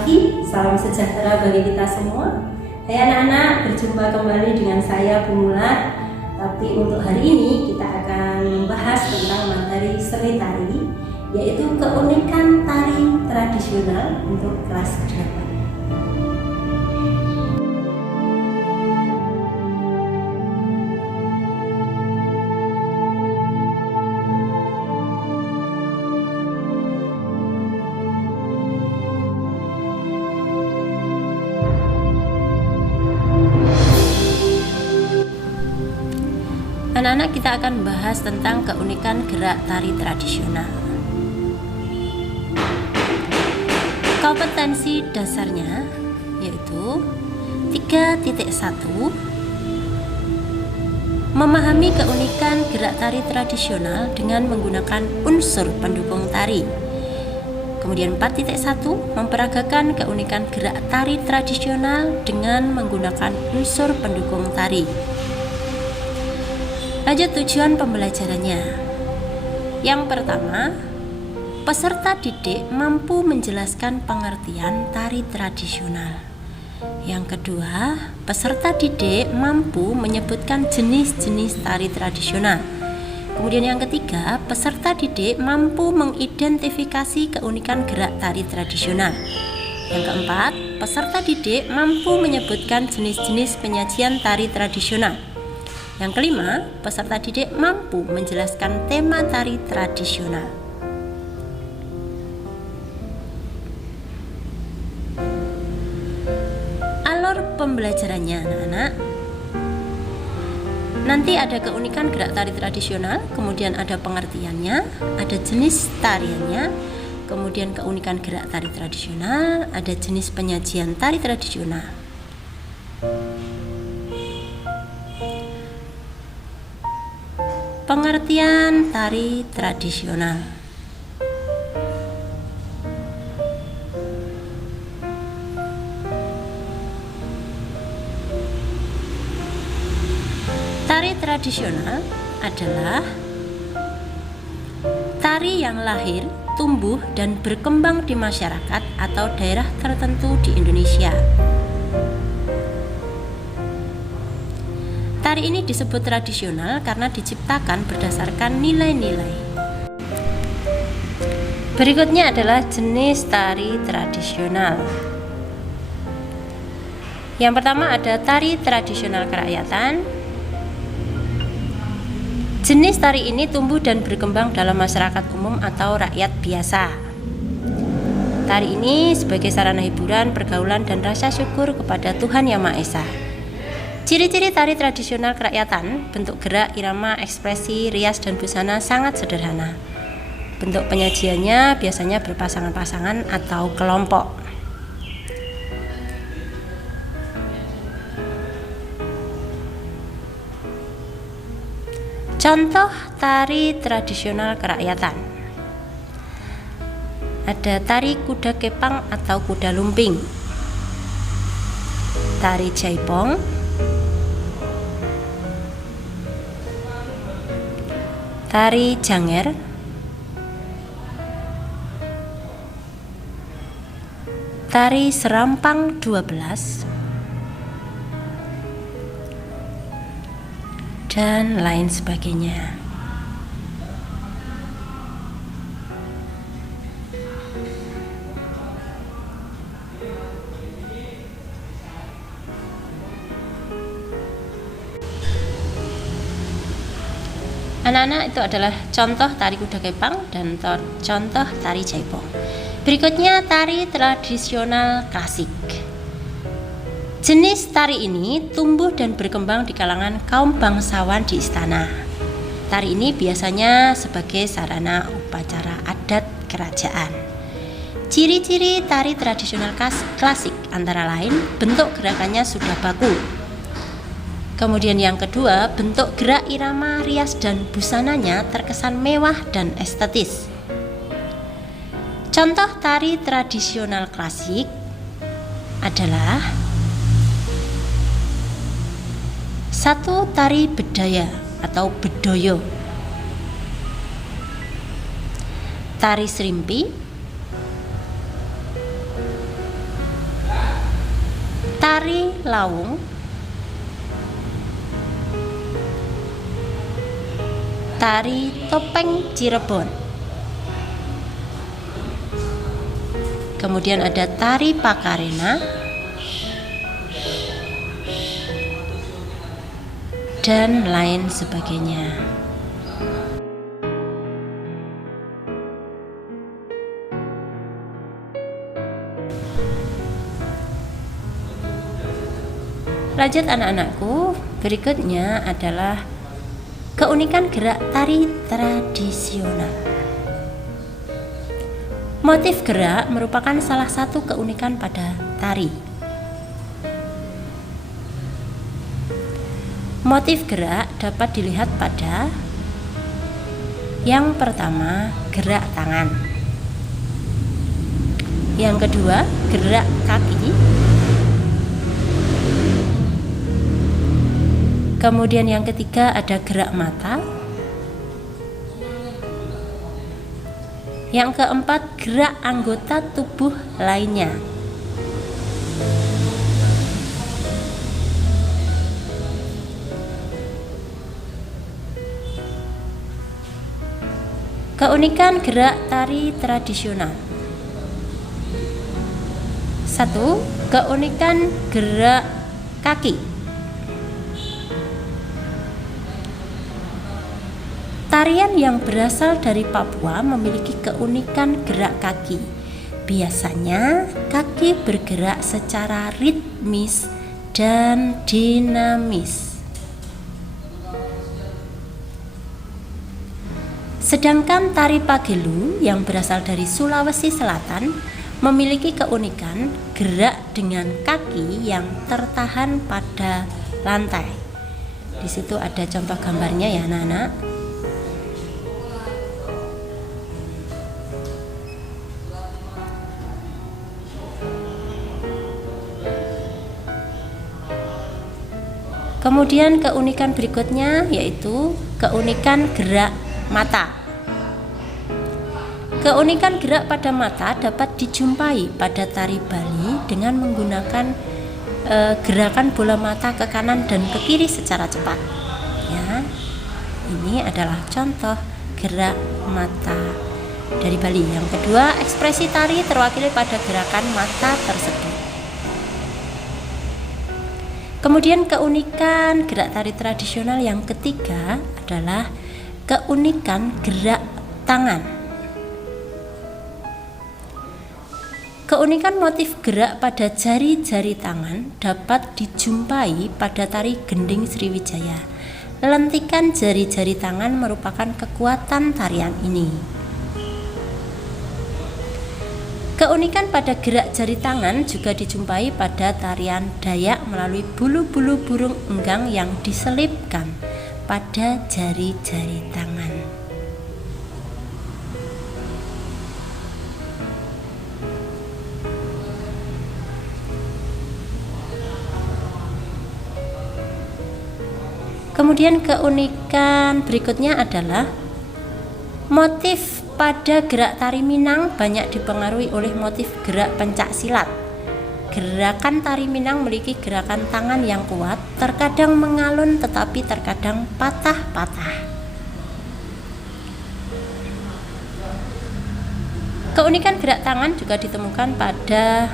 pagi, salam sejahtera bagi kita semua. Hai anak-anak, berjumpa kembali dengan saya Bu Mular. Tapi untuk hari ini kita akan membahas tentang materi seni tari, yaitu keunikan tari tradisional untuk kelas 8. Anak-anak, kita akan bahas tentang keunikan gerak tari tradisional. Kompetensi dasarnya yaitu 3.1, memahami keunikan gerak tari tradisional dengan menggunakan unsur pendukung tari. Kemudian 4.1, memperagakan keunikan gerak tari tradisional dengan menggunakan unsur pendukung tari. Lanjut tujuan pembelajarannya. Yang pertama, peserta didik mampu menjelaskan pengertian tari tradisional. Yang kedua, peserta didik mampu menyebutkan jenis-jenis tari tradisional. Kemudian yang ketiga, peserta didik mampu mengidentifikasi keunikan gerak tari tradisional. Yang keempat, peserta didik mampu menyebutkan jenis-jenis penyajian tari tradisional. Yang kelima, peserta didik mampu menjelaskan tema tari tradisional. Alur pembelajarannya anak-anak. Nanti ada keunikan gerak tari tradisional, kemudian ada pengertiannya, ada jenis tariannya, kemudian keunikan gerak tari tradisional, ada jenis penyajian tari tradisional. Pengertian tari tradisional. Tari tradisional adalah tari yang lahir, tumbuh, dan berkembang di masyarakat atau daerah tertentu di Indonesia. Tari ini disebut tradisional karena diciptakan berdasarkan nilai-nilai. Berikutnya adalah jenis tari tradisional. Yang pertama ada tari tradisional kerakyatan. Jenis tari ini tumbuh dan berkembang dalam masyarakat umum atau rakyat biasa. Tari ini sebagai sarana hiburan, pergaulan, dan rasa syukur kepada Tuhan Yang Maha Esa. Ciri-ciri tari tradisional kerakyatan: bentuk gerak, irama, ekspresi, rias, dan busana sangat sederhana. Bentuk penyajiannya biasanya berpasangan-pasangan atau kelompok. Contoh tari tradisional kerakyatan. Ada tari kuda kepang atau kuda lumping, tari jaipong, tari janger, tari serampang 12, dan lain sebagainya. Anak-anak, itu adalah contoh tari kuda kepang dan contoh tari jaipong. Berikutnya tari tradisional klasik. Jenis tari ini tumbuh dan berkembang di kalangan kaum bangsawan di istana. Tari ini biasanya sebagai sarana upacara adat kerajaan. Ciri-ciri tari tradisional klasik antara lain bentuk gerakannya sudah baku. Kemudian yang kedua, bentuk gerak, irama, rias, dan busananya terkesan mewah dan estetis. Contoh tari tradisional klasik adalah satu, tari bedaya atau bedoyo, tari serimpi, tari lawung, tari topeng Cirebon. Kemudian ada tari Pakarena dan lain sebagainya. Lanjut anak-anakku, berikutnya adalah keunikan gerak tari tradisional. Motif gerak merupakan salah satu keunikan pada tari. Motif gerak dapat dilihat pada yang pertama, gerak tangan. Yang kedua, gerak kaki. Kemudian yang ketiga ada gerak mata. Yang keempat, gerak anggota tubuh lainnya. Keunikan gerak tari tradisional. 1. Keunikan gerak kaki. Tarian yang berasal dari Papua memiliki keunikan gerak kaki. Biasanya kaki bergerak secara ritmis dan dinamis. Sedangkan tari Pagelu yang berasal dari Sulawesi Selatan memiliki keunikan gerak dengan kaki yang tertahan pada lantai. Di situ ada contoh gambarnya ya anak-anak. Kemudian keunikan berikutnya yaitu keunikan gerak mata. Keunikan gerak pada mata dapat dijumpai pada tari Bali dengan menggunakan gerakan bola mata ke kanan dan ke kiri secara cepat. Ya, ini adalah contoh gerak mata dari Bali. Yang kedua, ekspresi tari terwakili pada gerakan mata tersebut. Kemudian keunikan gerak tari tradisional yang ketiga adalah keunikan gerak tangan. Keunikan motif gerak pada jari-jari tangan dapat dijumpai pada tari Gending Sriwijaya. Lentikan jari-jari tangan merupakan kekuatan tarian ini. Keunikan pada gerak jari tangan juga dijumpai pada tarian Dayak melalui bulu-bulu burung enggang yang diselipkan pada jari-jari tangan. Kemudian keunikan berikutnya adalah motif pada gerak tari Minang banyak dipengaruhi oleh motif gerak pencak silat. Gerakan tari Minang memiliki gerakan tangan yang kuat, terkadang mengalun tetapi terkadang patah-patah. Keunikan gerak tangan juga ditemukan pada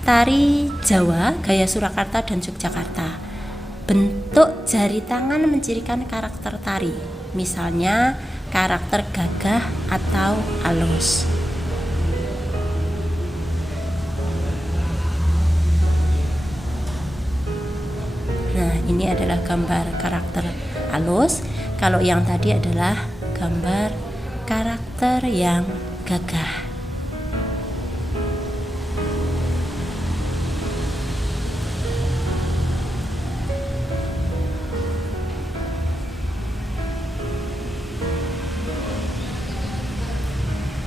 tari Jawa, gaya Surakarta dan Yogyakarta. Bentuk jari tangan mencirikan karakter tari, misalnya karakter gagah atau alus. Nah, ini adalah gambar karakter alus. Kalau yang tadi adalah gambar karakter yang gagah.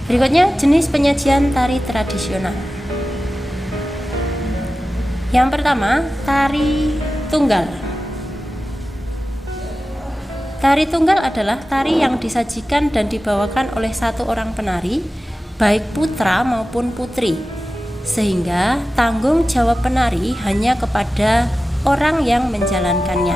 Berikutnya jenis penyajian tari tradisional. Yang pertama, tari tunggal. Tari tunggal adalah tari yang disajikan dan dibawakan oleh satu orang penari, baik putra maupun putri. sehingga tanggung jawab penari hanya kepada orang yang menjalankannya.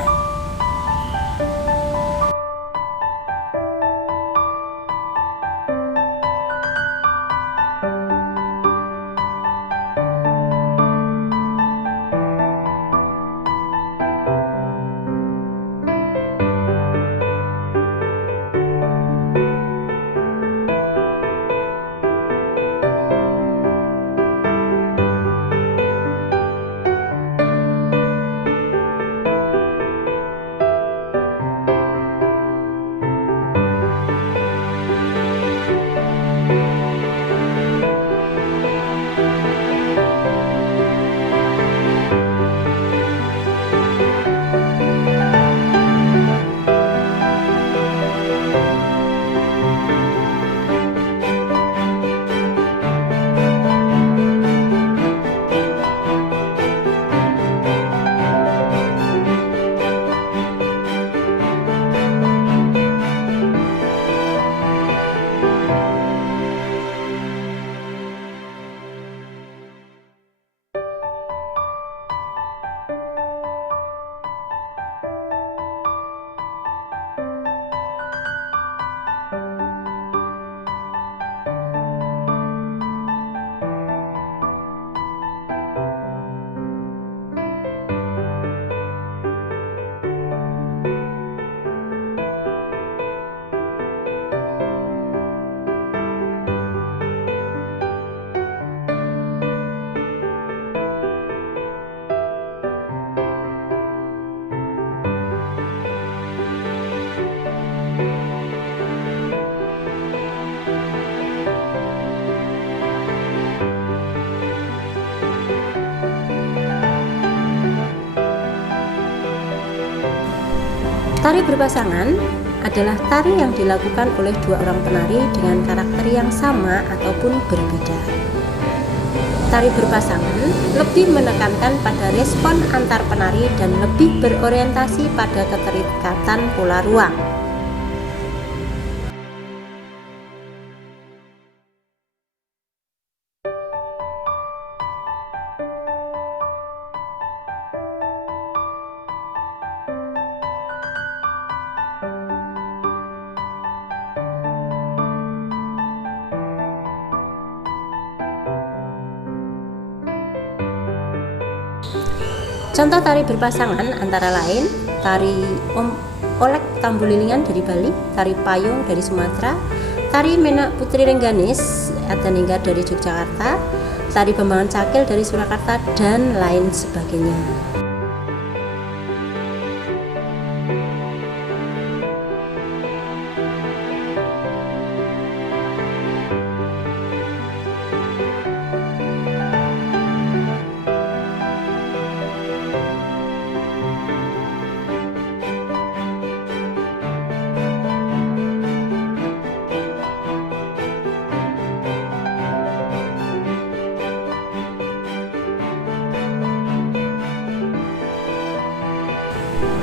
Tari berpasangan adalah tari yang dilakukan oleh dua orang penari dengan karakter yang sama ataupun berbeda. Tari berpasangan lebih menekankan pada respon antar penari dan lebih berorientasi pada keterikatan pola ruang. Contoh tari berpasangan antara lain tari Olek Tambulilingan dari Bali, tari Payung dari Sumatera, tari Menak Putri Rengganis Adaninggar dari Yogyakarta, tari Bambangan Cakil dari Surakarta, dan lain sebagainya.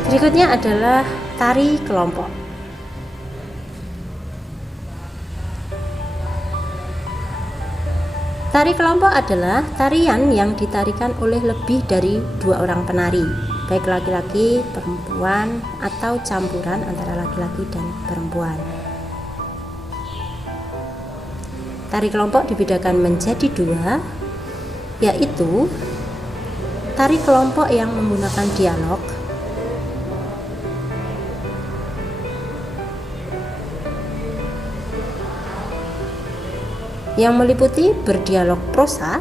Berikutnya adalah tari kelompok. Tari kelompok adalah tarian yang ditarikan oleh lebih dari dua orang penari, baik laki-laki, perempuan, atau campuran antara laki-laki dan perempuan. Tari kelompok dibedakan menjadi dua, yaitu tari kelompok yang menggunakan dialog yang meliputi berdialog prosa,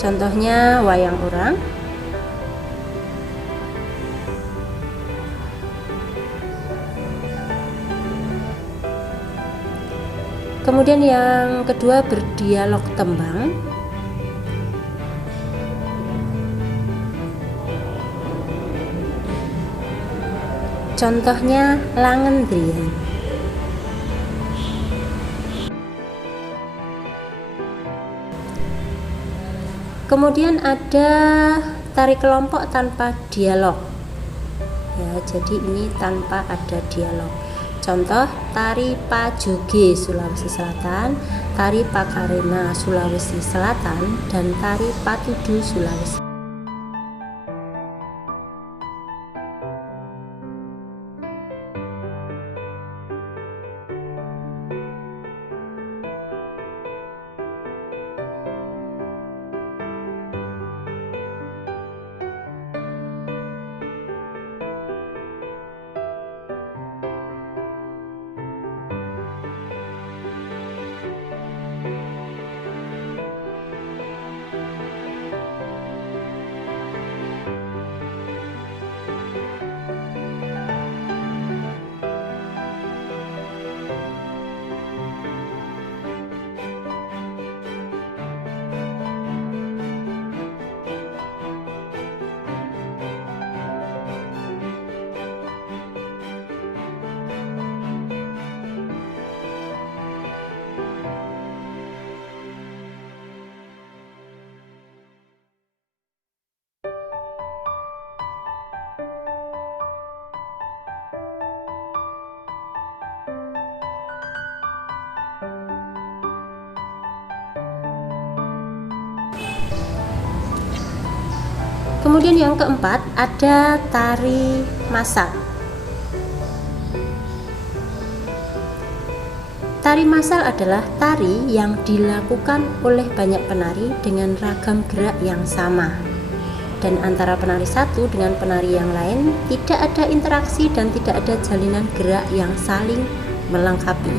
contohnya wayang orang, kemudian yang kedua berdialog tembang, contohnya Langendrian. Kemudian ada tari kelompok tanpa dialog. Ya, jadi ini tanpa ada dialog. Contoh tari Pajoge Sulawesi Selatan, tari Pakarena Sulawesi Selatan, dan tari Patudu Sulawesi. Kemudian yang keempat ada tari massal. Tari massal adalah tari yang dilakukan oleh banyak penari dengan ragam gerak yang sama, dan antara penari satu dengan penari yang lain tidak ada interaksi dan tidak ada jalinan gerak yang saling melengkapi.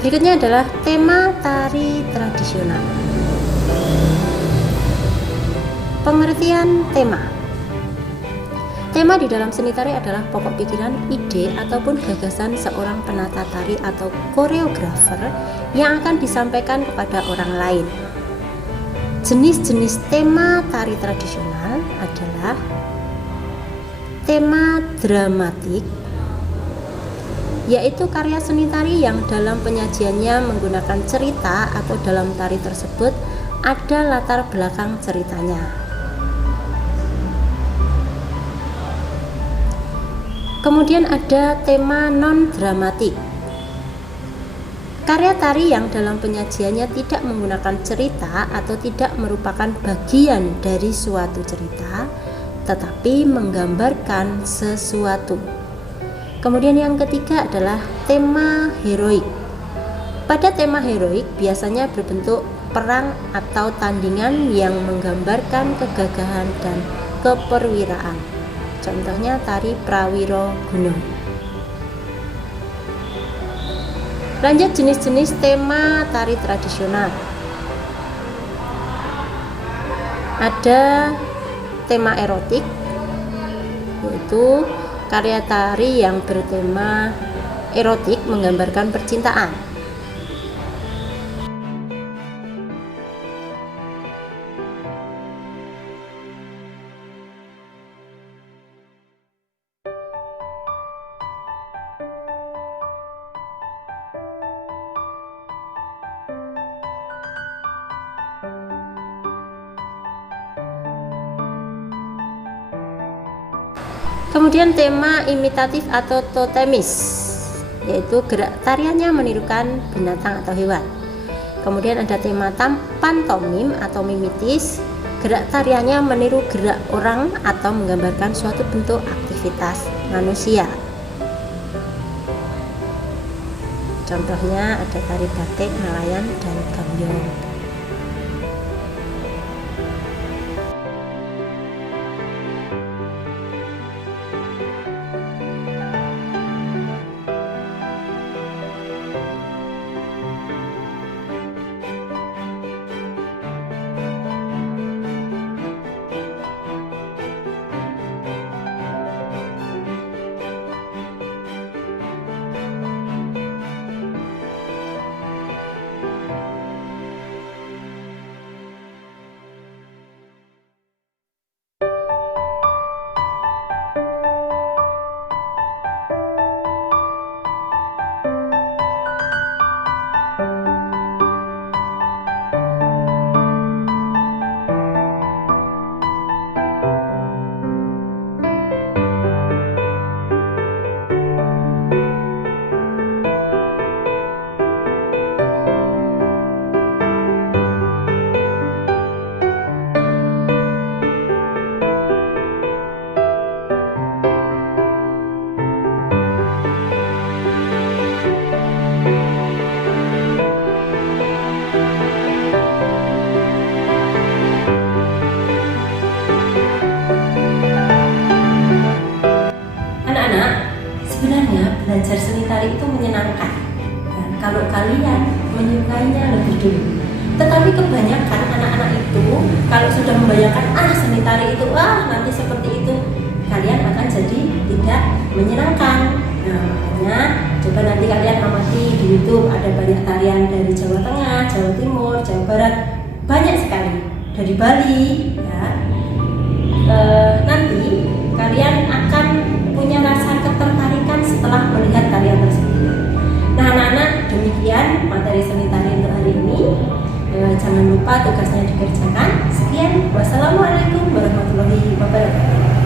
Berikutnya adalah tema tari tradisional. Pengertian tema. Tema di dalam seni tari adalah pokok pikiran, ide, ataupun gagasan seorang penata tari atau koreografer yang akan disampaikan kepada orang lain. Jenis-jenis tema tari tradisional adalah tema dramatik, yaitu karya seni tari yang dalam penyajiannya menggunakan cerita atau dalam tari tersebut ada latar belakang ceritanya. Kemudian ada tema non-dramatik. Karya tari yang dalam penyajiannya tidak menggunakan cerita atau tidak merupakan bagian dari suatu cerita, tetapi menggambarkan sesuatu. Kemudian yang ketiga adalah tema heroik. Pada tema heroik biasanya berbentuk perang atau tandingan yang menggambarkan kegagahan dan keperwiraan. Contohnya tari Prawiro Gunung. Lanjut jenis-jenis tema tari tradisional. Ada tema erotik, yaitu karya tari yang bertema erotik menggambarkan percintaan. Kemudian tema imitatif atau totemis, yaitu gerak tariannya menirukan binatang atau hewan. Kemudian ada tema pantomim atau mimitis, gerak tariannya meniru gerak orang atau menggambarkan suatu bentuk aktivitas manusia. Contohnya ada tari batik, nelayan, dan gambyong. kalau kalian menyukainya lebih dulu. Tetapi kebanyakan anak-anak itu kalau sudah membayangkan seni tari itu nanti seperti itu, kalian akan jadi tidak menyenangkan. Nah, makanya coba nanti kalian amati di YouTube, ada banyak tarian dari Jawa Tengah, Jawa Timur, Jawa Barat, banyak sekali dari Bali ya. Nanti kalian akan punya rasa ketertarikan setelah melihat tarian tersebut. Nah anak-anak, demikian materi seni tari untuk hari ini. Jangan lupa tugasnya dikerjakan. Sekian, wassalamualaikum warahmatullahi wabarakatuh.